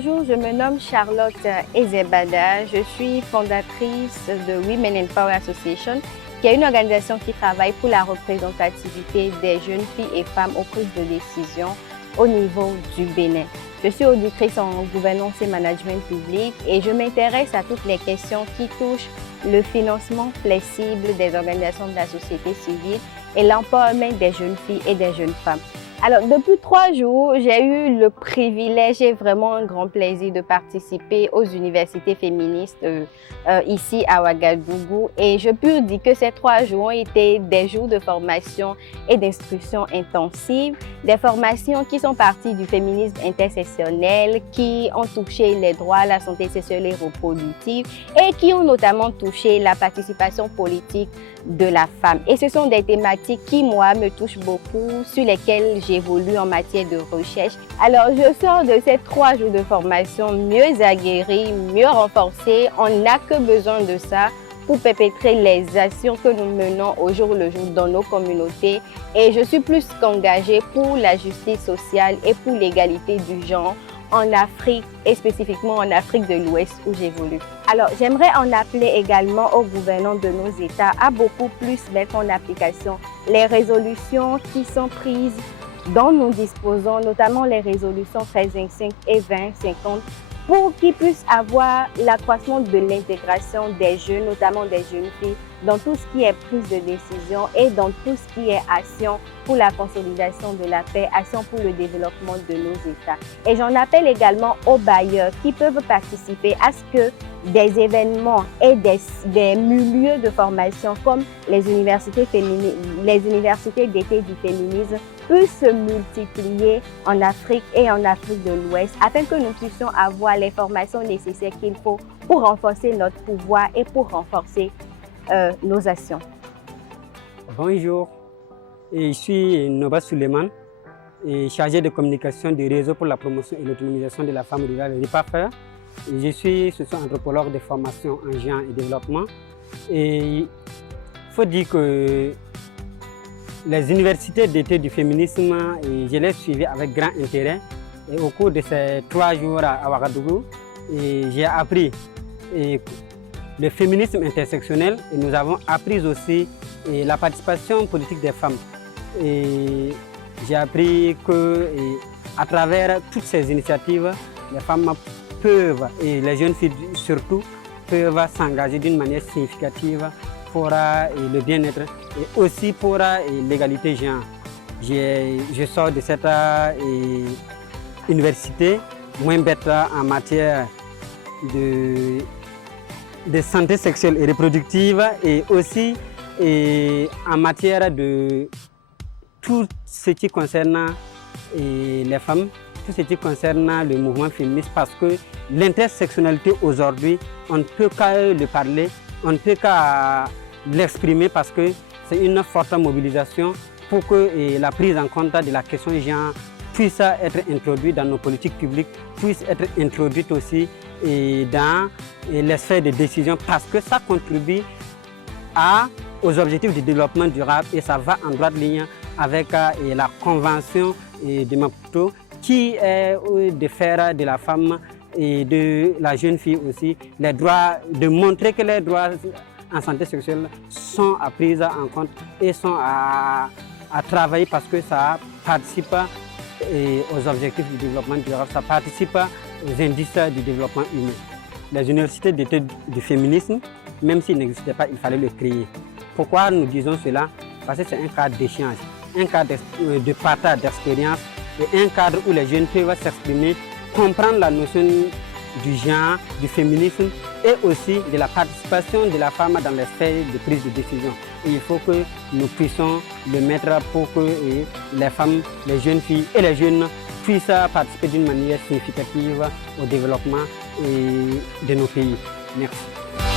Bonjour, je me nomme Charlotte Ezebada. Je suis fondatrice de Women in Power Association, qui est une organisation qui travaille pour la représentativité des jeunes filles et femmes aux prises de décision au niveau du Bénin. Je suis auditrice en gouvernance et management public et je m'intéresse à toutes les questions qui touchent le financement flexible des organisations de la société civile et l'empowerment des jeunes filles et des jeunes femmes. Alors, depuis 3 jours, j'ai eu le privilège et vraiment un grand plaisir de participer aux universités féministes ici à Ouagadougou. Et je peux dire que ces 3 jours ont été des jours de formation et d'instruction intensive, des formations qui sont parties du féminisme intersectionnel, qui ont touché les droits à la santé sexuelle et reproductive et qui ont notamment touché la participation politique de la femme. Et ce sont des thématiques qui, moi, me touchent beaucoup, sur lesquelles j'évolue en matière de recherche. Alors, je sors de ces 3 jours de formation mieux aguerrie, mieux renforcée. On n'a que besoin de ça pour perpétrer les actions que nous menons au jour le jour dans nos communautés. Et je suis plus qu'engagée pour la justice sociale et pour l'égalité du genre en Afrique et spécifiquement en Afrique de l'Ouest où j'évolue. Alors, j'aimerais en appeler également aux gouvernants de nos États à beaucoup plus mettre en application les résolutions qui sont prises dont nous disposons, notamment les résolutions 1325 et 2050, pour qu'ils puissent avoir l'accroissement de l'intégration des jeunes, notamment des jeunes filles, dans tout ce qui est prise de décision et dans tout ce qui est action pour la consolidation de la paix, action pour le développement de nos États. Et j'en appelle également aux bailleurs qui peuvent participer à ce que des événements et des milieux de formation comme les universités d'été du féminisme puissent se multiplier en Afrique et en Afrique de l'Ouest afin que nous puissions avoir les formations nécessaires qu'il faut pour renforcer notre pouvoir et pour renforcer nos actions. Bonjour, je suis Noba Suleiman, chargé de communication du réseau pour la promotion et l'autonomisation de la femme rurale RIPAFER. Je suis socio-anthropologue de formation en genre et développement. Et il faut dire que les universités d'été du féminisme, je les suivis avec grand intérêt. Et au cours de ces 3 jours à Ouagadougou, j'ai appris le féminisme intersectionnel et nous avons appris aussi la participation politique des femmes. J'ai appris que à travers toutes ces initiatives, les femmes peuvent, et les jeunes filles surtout, peuvent s'engager d'une manière significative pour le bien-être et aussi pour l'égalité genre. Je sors de cette université moins bête en matière de santé sexuelle et reproductive et aussi en matière de tout ce qui concerne les femmes, tout ce qui concerne le mouvement féministe, parce que l'intersectionnalité aujourd'hui, on ne peut qu'à le parler, on ne peut qu'à l'exprimer parce que c'est une forte mobilisation pour que la prise en compte de la question genre puisse être introduite dans nos politiques publiques, puisse être introduite aussi dans les sphères de décision parce que ça contribue aux objectifs du développement durable et ça va en droite ligne avec la convention de Maputo qui est de faire de la femme et de la jeune fille aussi les droits, de montrer que les droits en santé sexuelle sont à prise en compte et sont à travailler parce que ça participe aux objectifs du développement durable, ça participe aux indices du développement humain. Les universités d'été du féminisme, même s'il n'existait pas, il fallait le créer. Pourquoi nous disons cela? Parce que c'est un cadre d'échange, un cadre de partage d'expérience et un cadre où les jeunes peuvent s'exprimer, comprendre la notion du genre, du féminisme et aussi de la participation de la femme dans les sphères de prise de décision. Et il faut que nous puissions le mettre pour que les femmes, les jeunes filles et les jeunes puissent participer d'une manière significative au développement de nos pays. Merci.